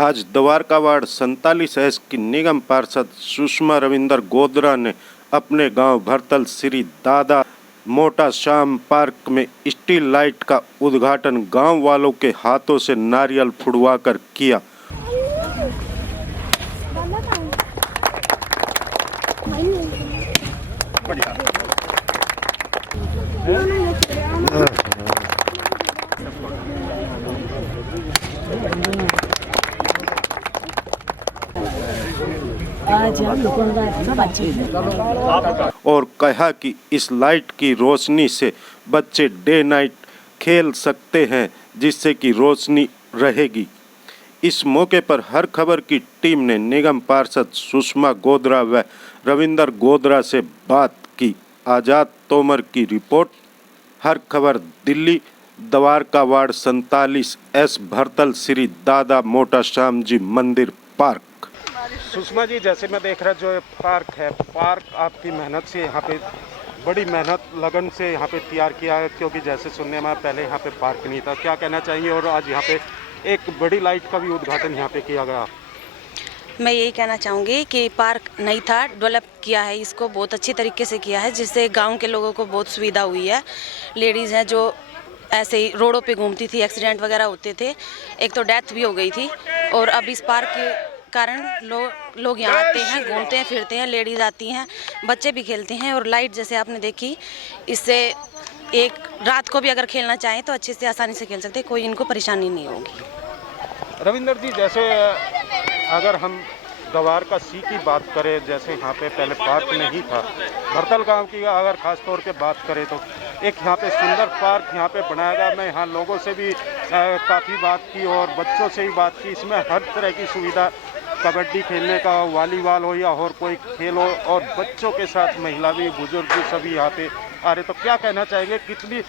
आज द्वारका वार्ड 47 की निगम पार्षद सुषमा रविंदर गोदरा ने अपने गांव भरतल श्री दादा मोटा शाम पार्क में स्ट्रीट लाइट का उद्घाटन गांव वालों के हाथों से नारियल फुड़वाकर किया। और कहा कि इस लाइट की रोशनी से बच्चे डे नाइट खेल सकते हैं, जिससे कि रोशनी रहेगी। इस मौके पर हर खबर की टीम ने निगम पार्षद सुषमा गोदरा व रविंदर गोदरा से बात की। आज़ाद तोमर की रिपोर्ट, हर खबर दिल्ली। द्वारका वार्ड 47 एस भरतल श्री दादा मोटा श्याम जी मंदिर पार्क। सुषमा जी, जैसे मैं देख रहा जो पार्क है, पार्क आपकी मेहनत से यहाँ पे बड़ी मेहनत लगन से यहाँ पे तैयार किया है, क्योंकि जैसे सुनने में पहले यहाँ पे पार्क नहीं था। क्या कहना चाहिए? और आज यहाँ पे एक बड़ी लाइट का भी उद्घाटन यहाँ पे किया गया। मैं यही कहना चाहूँगी कि पार्क नहीं था, डेवलप किया है, इसको बहुत अच्छी तरीके से किया है, जिससे गांव के लोगों को बहुत सुविधा हुई है। लेडीज़ हैं जो ऐसे ही रोडों पे घूमती थी, एक्सीडेंट वगैरह होते थे, एक तो डेथ भी हो गई थी। और अब इस पार्क के कारण लोग यहाँ आते हैं, घूमते हैं, फिरते हैं, लेडीज़ आती हैं, बच्चे भी खेलते हैं। और लाइट जैसे आपने देखी, इससे एक रात को भी अगर खेलना चाहें तो अच्छे से आसानी से खेल सकते हैं, कोई इनको परेशानी नहीं होगी। रविंदर जी, जैसे अगर हम द्वारका सी की बात करें, जैसे यहाँ पे पहले पार्क नहीं था, भरतल गांव की अगर खास तौर पे बात करें तो एक यहाँ पे सुंदर पार्क यहाँ पे बनाया गया। मैं यहाँ लोगों से भी काफ़ी बात की और बच्चों से भी बात की। इसमें हर तरह की सुविधा, कबड्डी खेलने का, वॉलीबॉल हो या और कोई खेल हो, और बच्चों के साथ महिला भी, बुजुर्ग भी सभी यहाँ पे आ रहे। तो क्या कहना चाहेंगे, कितनी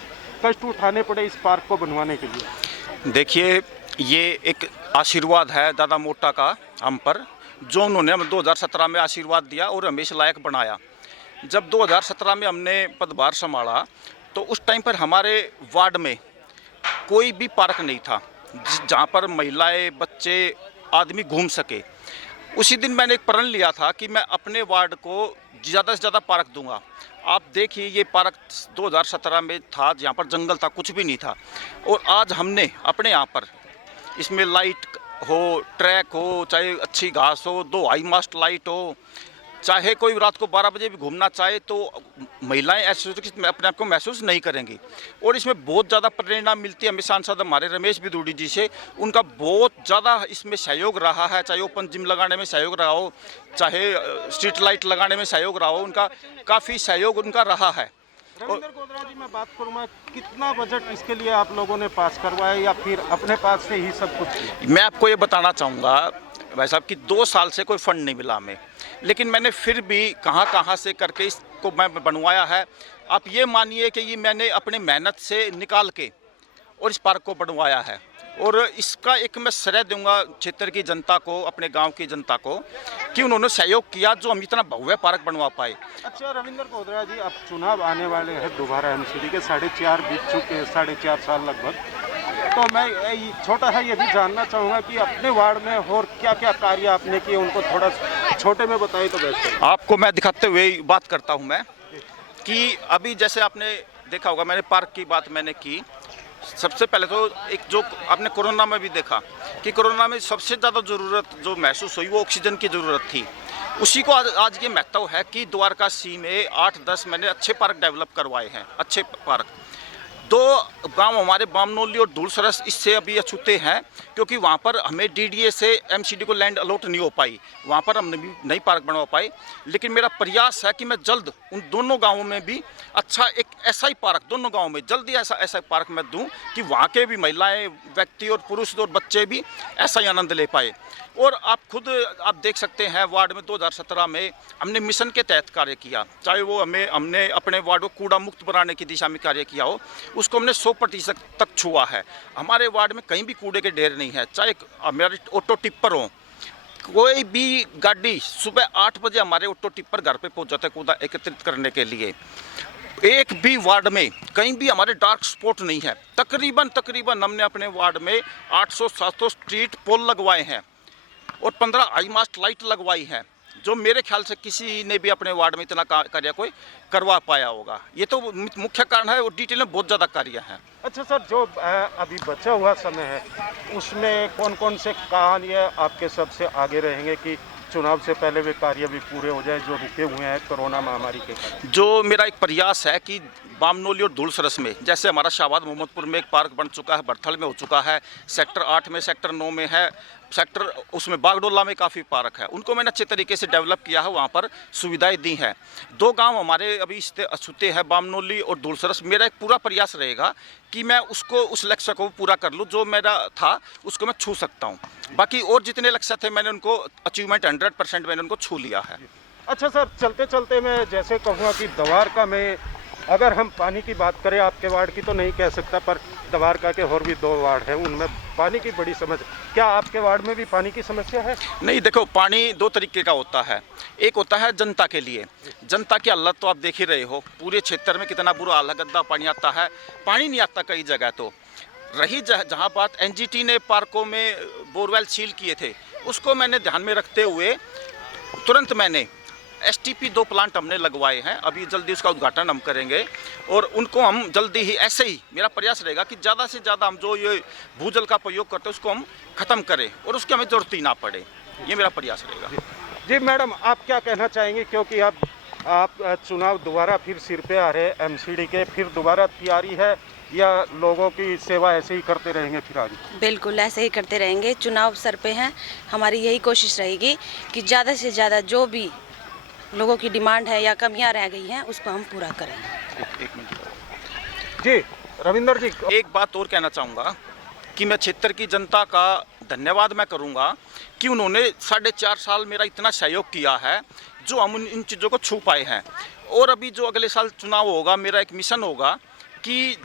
कष्ट उठाने पड़े इस पार्क को बनवाने के लिए? देखिए, ये एक आशीर्वाद है दादा मोटा का हम पर, जो उन्होंने हम 2017 में आशीर्वाद दिया और हमें लायक बनाया। जब 2017 में हमने पदभार संभाला तो उस टाइम पर हमारे वार्ड में कोई भी पार्क नहीं था जहाँ पर महिलाएं, बच्चे, आदमी घूम सके। उसी दिन मैंने एक प्रण लिया था कि मैं अपने वार्ड को ज़्यादा से ज़्यादा पार्क दूंगा। आप देखिए, ये पार्क 2017 में था, जहाँ पर जंगल था, कुछ भी नहीं था। और आज हमने अपने यहाँ पर इसमें लाइट हो, ट्रैक हो, चाहे अच्छी घास हो, 2 हाई मास्ट लाइट हो, चाहे कोई रात को 12 बजे भी घूमना चाहे तो महिलाएं ऐसे अपने आप को महसूस नहीं करेंगी। और इसमें बहुत ज़्यादा प्रेरणा मिलती है हमें सांसद हमारे रमेश बिदूड़ी जी से। उनका बहुत ज़्यादा इसमें सहयोग रहा है, चाहे ओपन जिम लगाने में सहयोग रहा हो, चाहे स्ट्रीट लाइट लगाने में सहयोग रहा हो, उनका काफ़ी सहयोग उनका रहा है। रविंदर गोदरा जी, मैं बात करूँगा, कितना बजट इसके लिए आप लोगों ने पास करवाया या फिर अपने पास से ही सब कुछ किया? मैं आपको ये बताना चाहूँगा भाई साहब कि 2 साल से कोई फंड नहीं मिला हमें, लेकिन मैंने फिर भी कहाँ से करके इसको मैं बनवाया है। आप ये मानिए कि ये मैंने अपने मेहनत से निकाल के और इस पार्क को बनवाया है। और इसका एक मैं श्रेय दूंगा क्षेत्र की जनता को, अपने गांव की जनता को, कि उन्होंने सहयोग किया जो हम इतना भव्य पार्क बनवा पाए। अच्छा रविंदर गोदरा जी, अब चुनाव आने वाले हैं दोबारा एमसीडी के, 4.5 बीत चुके, 4.5 साल लगभग। तो मैं छोटा है ये भी जानना चाहूँगा कि अपने वार्ड में और क्या क्या कार्य आपने किए, उनको थोड़ा छोटे में बताइए तो बेस्ट है। आपको मैं दिखाते हुए बात करता हूँ मैं, कि अभी जैसे आपने देखा होगा, मैंने पार्क की बात मैंने की। सबसे पहले तो एक जो आपने कोरोना में भी देखा कि कोरोना में सबसे ज़्यादा ज़रूरत जो महसूस हुई वो ऑक्सीजन की ज़रूरत थी। उसी को आज ये महत्व है कि द्वारका सी में 8-10 मैंने अच्छे पार्क डेवलप करवाए हैं। अच्छे पार्क 2 गांव हमारे बामनोली और धूलसरस इससे अभी अछूते हैं, क्योंकि वहाँ पर हमें डीडीए से एमसीडी को लैंड अलॉट नहीं हो पाई, वहाँ पर हम नई पार्क बनवा पाए। लेकिन मेरा प्रयास है कि मैं जल्द उन दोनों गांवों में भी अच्छा एक ऐसा ही पार्क, दोनों गांवों में जल्दी ऐसा पार्क मैं दूं कि वहाँ के भी महिलाएं, व्यक्ति और पुरुष और बच्चे भी ऐसा ही आनंद ले पाए। और आप खुद आप देख सकते हैं, वार्ड में 2017 में हमने मिशन के तहत कार्य किया, चाहे वो हमने अपने वार्ड को कूड़ा मुक्त बनाने की दिशा में कार्य किया हो, उसको हमने 100% तक छुआ है। हमारे वार्ड में कहीं भी कूड़े के ढेर नहीं है, चाहे हमारे ऑटो टिप्पर हों, कोई भी गाड़ी सुबह 8 बजे हमारे ऑटो टिप्पर घर पे पहुंच जाते हैं कूड़ा एकत्रित करने के लिए। एक भी वार्ड में कहीं भी हमारे डार्क स्पॉट नहीं है। तकरीबन हमने अपने वार्ड में 800-700 स्ट्रीट पोल लगवाए हैं, और 15 हाई मास्ट लाइट लगवाई है, जो मेरे ख्याल से किसी ने भी अपने वार्ड में इतना कार्य कोई करवा पाया होगा। ये तो मुख्य कारण है और डिटेल में बहुत ज़्यादा कार्य है। अच्छा सर, जो अभी बचा हुआ समय है उसमें कौन कौन से कार्य आपके सबसे आगे रहेंगे कि चुनाव से पहले वे कार्य भी पूरे हो जाए जो रुके हुए हैं कोरोना महामारी के कारण? जो मेरा एक प्रयास है कि बामनोली और धूलसरस में, जैसे हमारा शाहबाद मोहम्मदपुर में एक पार्क बन चुका है, बरथल में हो चुका है, सेक्टर 8 में, सेक्टर 9 में है, सेक्टर उसमें बागडोला में काफ़ी पार्क है, उनको मैंने अच्छे तरीके से डेवलप किया है, वहाँ पर सुविधाएं दी हैं। 2 गांव हमारे अभी छूते हैं, बामनोली और धूलसरस। मेरा एक पूरा प्रयास रहेगा कि मैं उसको, उस लक्ष्य को पूरा कर लूँ जो मेरा था, उसको मैं छू सकता हूँ। बाकी और जितने लक्ष्य थे मैंने उनको अचीवमेंट 100% मैंने उनको छू लिया है। अच्छा सर, चलते चलते मैं जैसे कहूँगा कि द्वारका में अगर हम पानी की बात करें, आपके वार्ड की तो नहीं कह सकता, पर द्वारका के और भी 2 वार्ड हैं, उनमें पानी की बड़ी समस्या। क्या आपके वार्ड में भी पानी की समस्या है? नहीं, देखो, पानी 2 तरीके का होता है। एक होता है जनता के लिए। जनता की हालत तो आप देख ही रहे हो, पूरे क्षेत्र में कितना बुरा हाल है, गंदा पानी आता है, पानी नहीं आता कई जगह। तो रही जहाँ बात, एनजीटी ने पार्कों में बोरवेल सील किए थे, उसको मैंने ध्यान में रखते हुए तुरंत मैंने STP 2 प्लांट हमने लगवाए हैं। अभी जल्दी उसका उद्घाटन हम करेंगे और उनको हम जल्दी ही, ऐसे ही मेरा प्रयास रहेगा कि ज़्यादा से ज़्यादा हम जो ये भूजल का प्रयोग करते हैं उसको हम ख़त्म करें और उसकी हमें ज़रूरत ही ना पड़े। ये मेरा प्रयास रहेगा। जी मैडम, आप क्या कहना चाहेंगे, क्योंकि आप चुनाव दोबारा फिर सिर पे आ रहे MCD के, फिर दोबारा तैयारी है या लोगों की सेवा ऐसे ही करते रहेंगे फिर आगे? बिल्कुल ऐसे ही करते रहेंगे, चुनाव सर पे हैं, हमारी यही कोशिश रहेगी कि ज़्यादा से ज़्यादा जो भी लोगों की डिमांड है या कमियां रह गई हैं उसको हम पूरा करें। एक मिनट जी रविंदर जी, एक बात और कहना चाहूँगा कि मैं क्षेत्र की जनता का धन्यवाद मैं करूँगा कि उन्होंने 4.5 साल मेरा इतना सहयोग किया है, जो हम इन चीज़ों को छू पाए हैं। और अभी जो अगले साल चुनाव होगा, मेरा एक मिशन होगा कि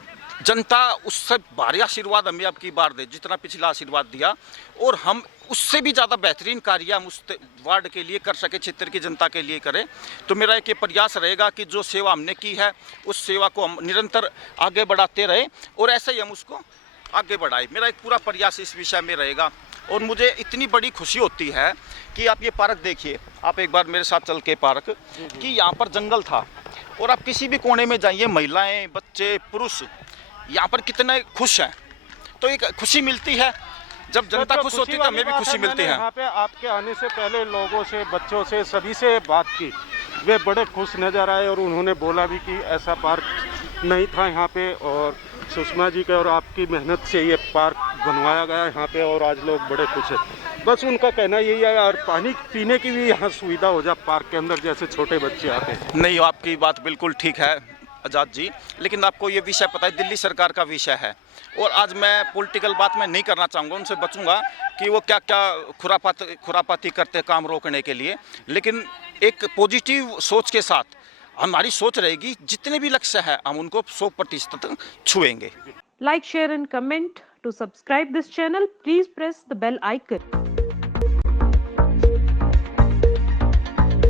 जनता उससे भारी आशीर्वाद हमें अब की बार दे, जितना पिछला आशीर्वाद दिया, और हम उससे भी ज़्यादा बेहतरीन कार्य हम उस वार्ड के लिए कर सके, क्षेत्र की जनता के लिए करें। तो मेरा एक ये प्रयास रहेगा कि जो सेवा हमने की है उस सेवा को हम निरंतर आगे बढ़ाते रहे और ऐसे ही हम उसको आगे बढ़ाए। मेरा एक पूरा प्रयास इस विषय में रहेगा। और मुझे इतनी बड़ी खुशी होती है कि आप ये पार्क देखिए, आप एक बार मेरे साथ चल के पार्क, कि यहाँ पर जंगल था और आप किसी भी कोने में जाइए, महिलाएँ, बच्चे, पुरुष यहाँ पर कितने खुश हैं। तो एक खुशी मिलती है, जब जनता खुश होती है तो हमें भी खुशी मिलती है। यहाँ पे आपके आने से पहले लोगों से, बच्चों से, सभी से बात की, वे बड़े खुश नज़र आए और उन्होंने बोला भी कि ऐसा पार्क नहीं था यहाँ पे, और सुषमा जी के और आपकी मेहनत से ये पार्क बनवाया गया यहाँ पे और आज लोग बड़े खुश हैं। बस उनका कहना यही है, और पानी पीने की भी यहाँ सुविधा हो जाए पार्क के अंदर, जैसे छोटे बच्चे आते हैं। नहीं, आपकी बात बिल्कुल ठीक है आज़ाद जी, लेकिन आपको ये विषय पता है, दिल्ली सरकार का विषय है और आज मैं पॉलिटिकल बात में नहीं करना चाहूँगा, उनसे बचूंगा कि वो क्या क्या खुरापाती करते काम रोकने के लिए। लेकिन एक पॉजिटिव सोच के साथ हमारी सोच रहेगी, जितने भी लक्ष्य है हम उनको 100% छुएंगे। Like, share and comment. To subscribe this channel, please press the bell icon.